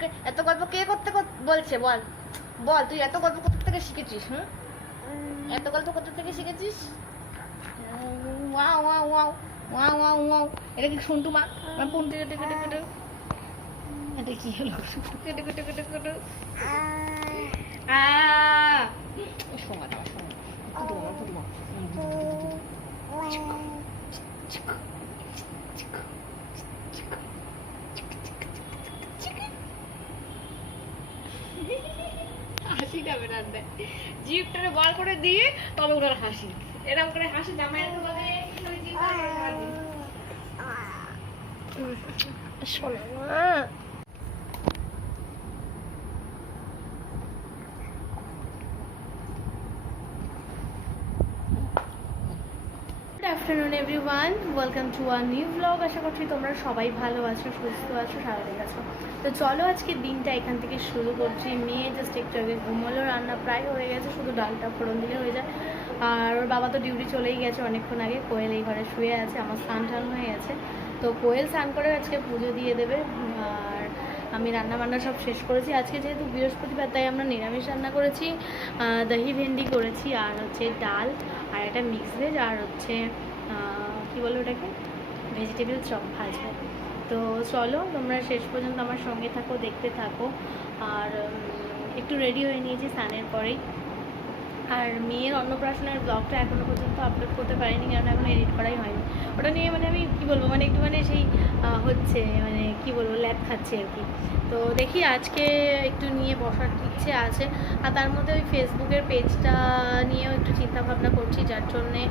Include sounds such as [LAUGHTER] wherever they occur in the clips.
কে এত গল্প কে করতে বলছে বল। বল তুই এত গল্প কোথা থেকে শিখেছিস হুম? এত গল্প কোথা থেকে শিখেছিস? Wow wow wow wow wow wow. এটা কি শুনটু মা? মা পুনটু কেটে কেটে কেটে এটা কি হলো? কেটে কেটে কেটে কেটে আ শোনা দাও শোনা ফুটু মা মা জিপটারে বার করে দিয়ে তবে ওনার হাসি এরকম করে হাসি জামাই এত বলে good afternoon everyone welcome to our new blog আশা করছি তোমরা সবাই ভালো আছো, সুস্থ আছো স্বাভাবিক আছো। তো চলো আজকে দিনটা এখান থেকে শুরু করছি। মেয়ে জাস্ট একটু আগে ঘুমোলো, রান্না প্রায় হয়ে গেছে, শুধু ডালটা ফোড়ন দিলে হয়ে যায়। আর ওর বাবা তো ডিউটি চলেই গেছে অনেকক্ষণ আগে, কোয়েল এই ঘরে শুয়ে আছে, আমার স্নান টান হয়ে গেছে। তো কোয়েল স্নান করে আজকে পুজো দিয়ে দেবে। আর আমি রান্না বান্না সব শেষ করেছি। আজকে যেহেতু বৃহস্পতিবার, তাই আমরা নিরামিষ রান্না করেছি দহি ভেন্ডি করেছি, আর হচ্ছে ডাল, আর একটা মিক্স ভেজ আর হচ্ছে কি বলো ওটাকে? ভেজিটেবল চপ ভাজবো তো চলো, তোমরা শেষ পর্যন্ত আমার সঙ্গে থাকো, দেখতে থাকো। আর একটু রেডি হয়ে নিয়েছি স্নানের পরেই। আর মেয়ের অন্নপ্রাশনের ব্লগটা এখনও পর্যন্ত আপলোড করতে পারিনি, কারণ এখন এডিট করাই হয়নি। ওটা নিয়ে মানে আমি কি বলব মানে একটু মানে সেই হচ্ছে মানে কি বলব ল্যাব খাচ্ছি আর কি। তো দেখি আজকে একটু নিয়ে বসার ইচ্ছে আছে। আর তার মধ্যে ওই ফেসবুকের পেজটা নিয়েও একটু চিন্তা ভাবনা করছি, যার জন্যে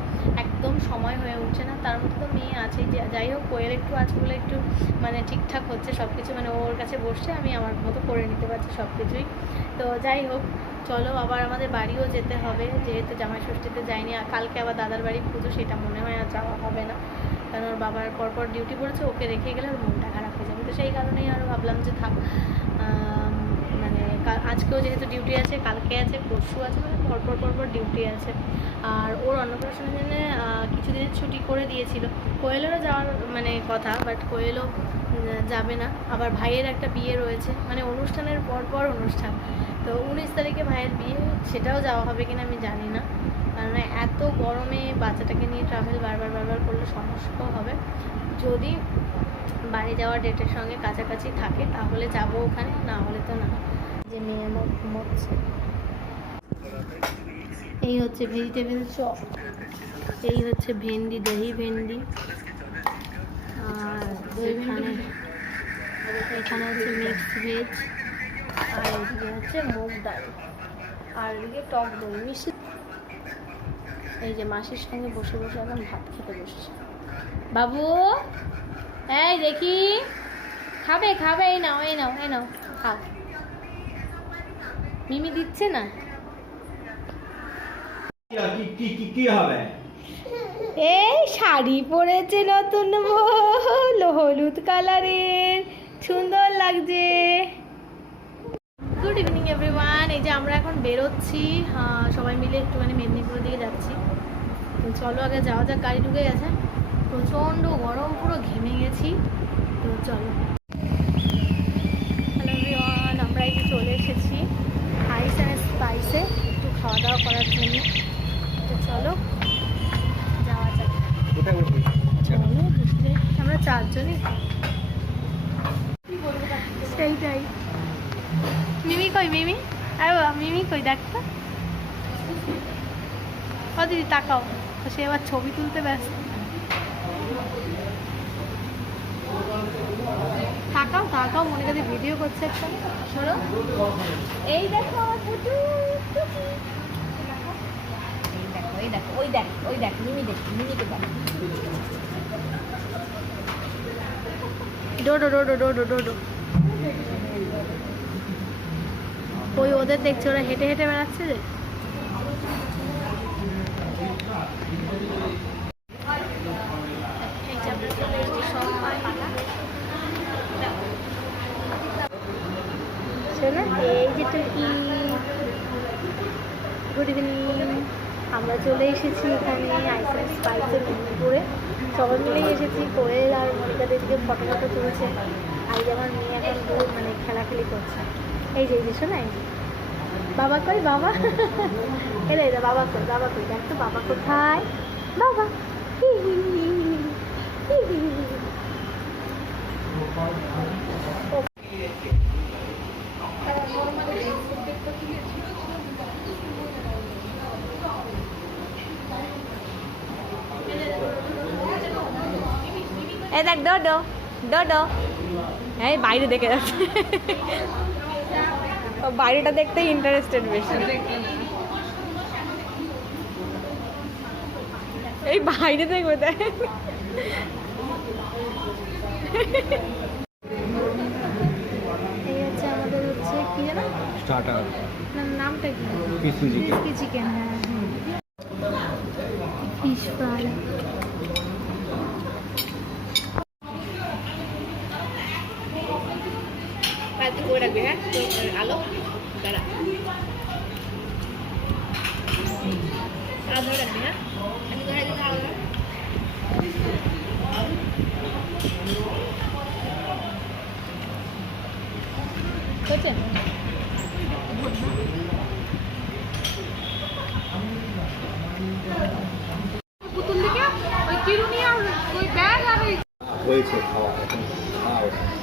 একদম সময় হয়ে উঠছে না। তার মধ্যে তো মেয়ে আছে যে, যাই হোক, কোয়েল একটু আছে বলে একটু মানে ঠিকঠাক হচ্ছে সব কিছু মানে ওর কাছে বসছে, আমি আমার মতো করে নিতে পারছি সব কিছুই তো যাই হোক চলো আবার আমাদের বাড়িও যেতে হবে, যেহেতু জামাই ষষ্ঠীতে যাইনি, আর কালকে আবার দাদার বাড়ি পুজো, সেটা মনে হয় আর যাওয়া হবে না। কারণ ওর বাবার পরপর ডিউটি পড়েছে, ওকে রেখে গেলে ওর মনটা খারাপ হয়ে যাবে। তো সেই কারণেই আরও ভাবলাম যে থাক মানে আজকেও যেহেতু ডিউটি আছে, কালকে আছে, পরশু আছে মানে পরপর পরপর ডিউটি আছে। আর ওর অন্নপ্রাশনের জন্য কিছুদিনের ছুটি করে দিয়েছিল। কোয়েলেরও যাওয়ার মানে কথা বাট কোয়েলও যাবে না। আবার ভাইয়ের একটা বিয়ে রয়েছে মানে অনুষ্ঠানের পর পর অনুষ্ঠান। তো উনিশ তারিখে ভাইয়ের বিয়ে সেটাও যাওয়া হবে কিনা আমি জানি না। কারণ এত গরমে বাচ্চাটাকে নিয়ে ট্রাভেল বারবার বারবার করলে সমস্যাও হবে। যদি বাড়ি যাওয়ার ডেটের সঙ্গে কাছাকাছি থাকে তাহলে যাব ওখানে না হলে তো না। যে মেয়ে ঘুমোচ্ছে এই হচ্ছে ভেজিটেবল চপ এই হচ্ছে ভেন্ডি দহি ভেন্ডি। আর এখানে এখানে হচ্ছে মিক্স ভেজ আর এদিকে হচ্ছে মুগ ডাল। আর এদিকে টক দই। মিষ্টি এই যে মাসির সঙ্গে বসে বসে এখন ভাত খেতে বসছে। বাবু এই দেখি। খাবে খাবে এই নাও এই নাও এই নাও খাও। মিমি দিচ্ছে না? এই শাড়ি পরেছে নতুন হলুদ কালারের সুন্দর লাগছে। এভরিওয়ান এই যে আমরা এখন বেরোচ্ছি আহ, সবাই মিলে একটুখানি মেদিনীপুরের দিকে যাচ্ছি। তো চলো আগে যাওয়া যাক গাড়ি ঢুকে গেছে। প্রচণ্ড গরম পুরো ঘেমে গেছি। তো চলো। হ্যালো এভরিওয়ান আমরা এই যে চলে এসেছি আইস অ্যান্ড স্পাইসে একটু খাওয়া দাওয়া করার জন্য। তো চলো যাওয়া যাক। চলো বুঝতে আমরা চারজনই। সেইটাই। মিমি কই, মিমি? আরে মিমি কই দেখতো ও দিদি, তাকাও। সে এবার ছবি তুলতে ব্যস্ত। তাকাও তাকাও, মনে কাছে ভিডিও করছে একটা। সরো। এই দেখো আমার পুটু। এই ওই দেখ ওই দেখ, মিমি দেখ মিমিকে দেখ। ডোডো ডোডো ডোডো ডোডো ওই ওদের দেখছে, ওরা হেঁটে হেঁটে বেড়াচ্ছে যে। এই যে গুড ইভিনিং আমরা চলে এসেছি এখানে আইসক্রিম স্পাইসের মেদিনীপুরে সবাই মিলেই এসেছি কোয়েল আর মনিকা দিদিকে ফটো ফটো তুলছে। আর আমার মেয়ে এখন মানে খেলাখেলি করছে। এই যে এই যে শোনা। বাবা কই, বাবা? এলে এলে, বাবা কই বাবা কই, দেখ তো বাবা কোথায়? বাবা। এ দেখ ডো ডো ডো ডো এই বাইরে দেখে যাচ্ছে। ও বাইরেটা দেখতেই ইন্টারেস্টেড বেশি। এই বাইরে দেখবে দেখ। এই আমাদের হচ্ছে কি স্টার্টার নামটা কি? পিসি চিকেন ক্রিসপি চিকেন হ্যাঁ ফিশ ফ্রাই করে রাখবি হ্যাঁ? আলো? দাঁড়া। হ্যাঁ? ধরে দিতে আলো হচ্ছে পুতুল দিকে? ওই চিরুনি আর ওই ব্যাগ আর ওই হয়েছে খাওয়া খাওয়া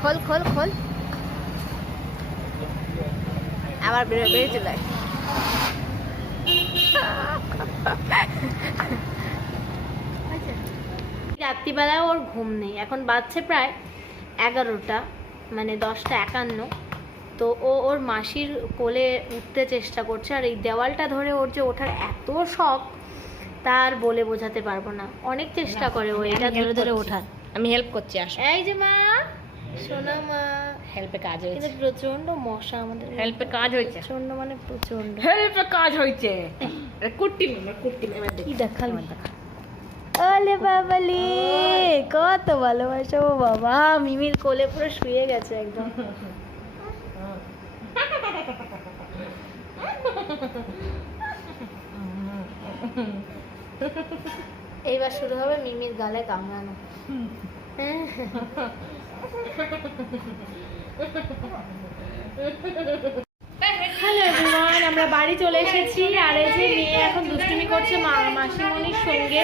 খোল খোল খোল। আবার বেরো বেরিয়ে চলে। রাত্রিবেলায় ওর ঘুম নেই। এখন বাজছে প্রায় এগারোটা মানে দশটা একান্ন। তো ও ওর মাসির কোলে উঠতে চেষ্টা করছে, আর এই দেওয়ালটা ধরে ওর যে ওঠার এত শখ তার বলে বোঝাতে পারব না। অনেক চেষ্টা করে ও এটা ধরে ধরে ওঠার। আমি হেল্প করছি আসো। এই যে মা সোনা মা। হেল্পে কাজ কিন্তু হয়েছে। প্রচণ্ড মশা আমাদের হেল্পে কাজ হয়েছে? প্রচণ্ড মানে প্রচণ্ড হেল্পে কাজ হয়েছে? কুর্তি মেম্বার কুর্তি মেম্বার কি দেখাল? ওলে বাবালি কত ভালোবাসা ও বাবা। মিমির কোলে পুরো শুয়ে গেছে একদম। [LAUGHS] [LAUGHS] [LAUGHS] এইবার শুরু হবে মিমির গালে কামড়ানো। হ্যালো এভরিওয়ান আমরা বাড়ি চলে এসেছি আর এই যে মেয়ে এখন দুষ্টুমি করছে মা মাসিমণির সঙ্গে।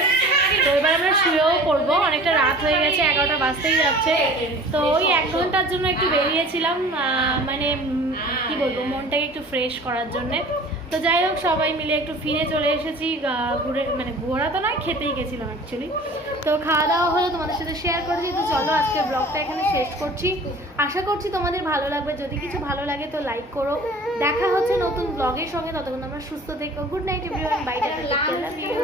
তো এবার আমরা শুয়েও পড়ব অনেকটা রাত হয়ে গেছে এগারোটা বাজতেই যাচ্ছে। তো ওই এক ঘণ্টার জন্য একটু বেরিয়েছিলাম মানে কি বলব মনটাকে একটু ফ্রেশ করার জন্যে। তো যাই হোক, সবাই মিলে একটু ফিরে চলে এসেছি। ঘুরে মানে ঘোরা তো নয়, খেতেই গেছিলাম অ্যাকচুয়ালি তো খাওয়া দাওয়া হলো, তোমাদের সাথে শেয়ার করেছি। তো চলো, আজকে ব্লগটা এখানে শেষ করছি। আশা করছি তোমাদের ভালো লাগবে। যদি কিছু ভালো লাগে তো লাইক করো। দেখা হচ্ছে নতুন ব্লগের সঙ্গে। ততক্ষণ আমরা সুস্থ থেকো। Good night everyone by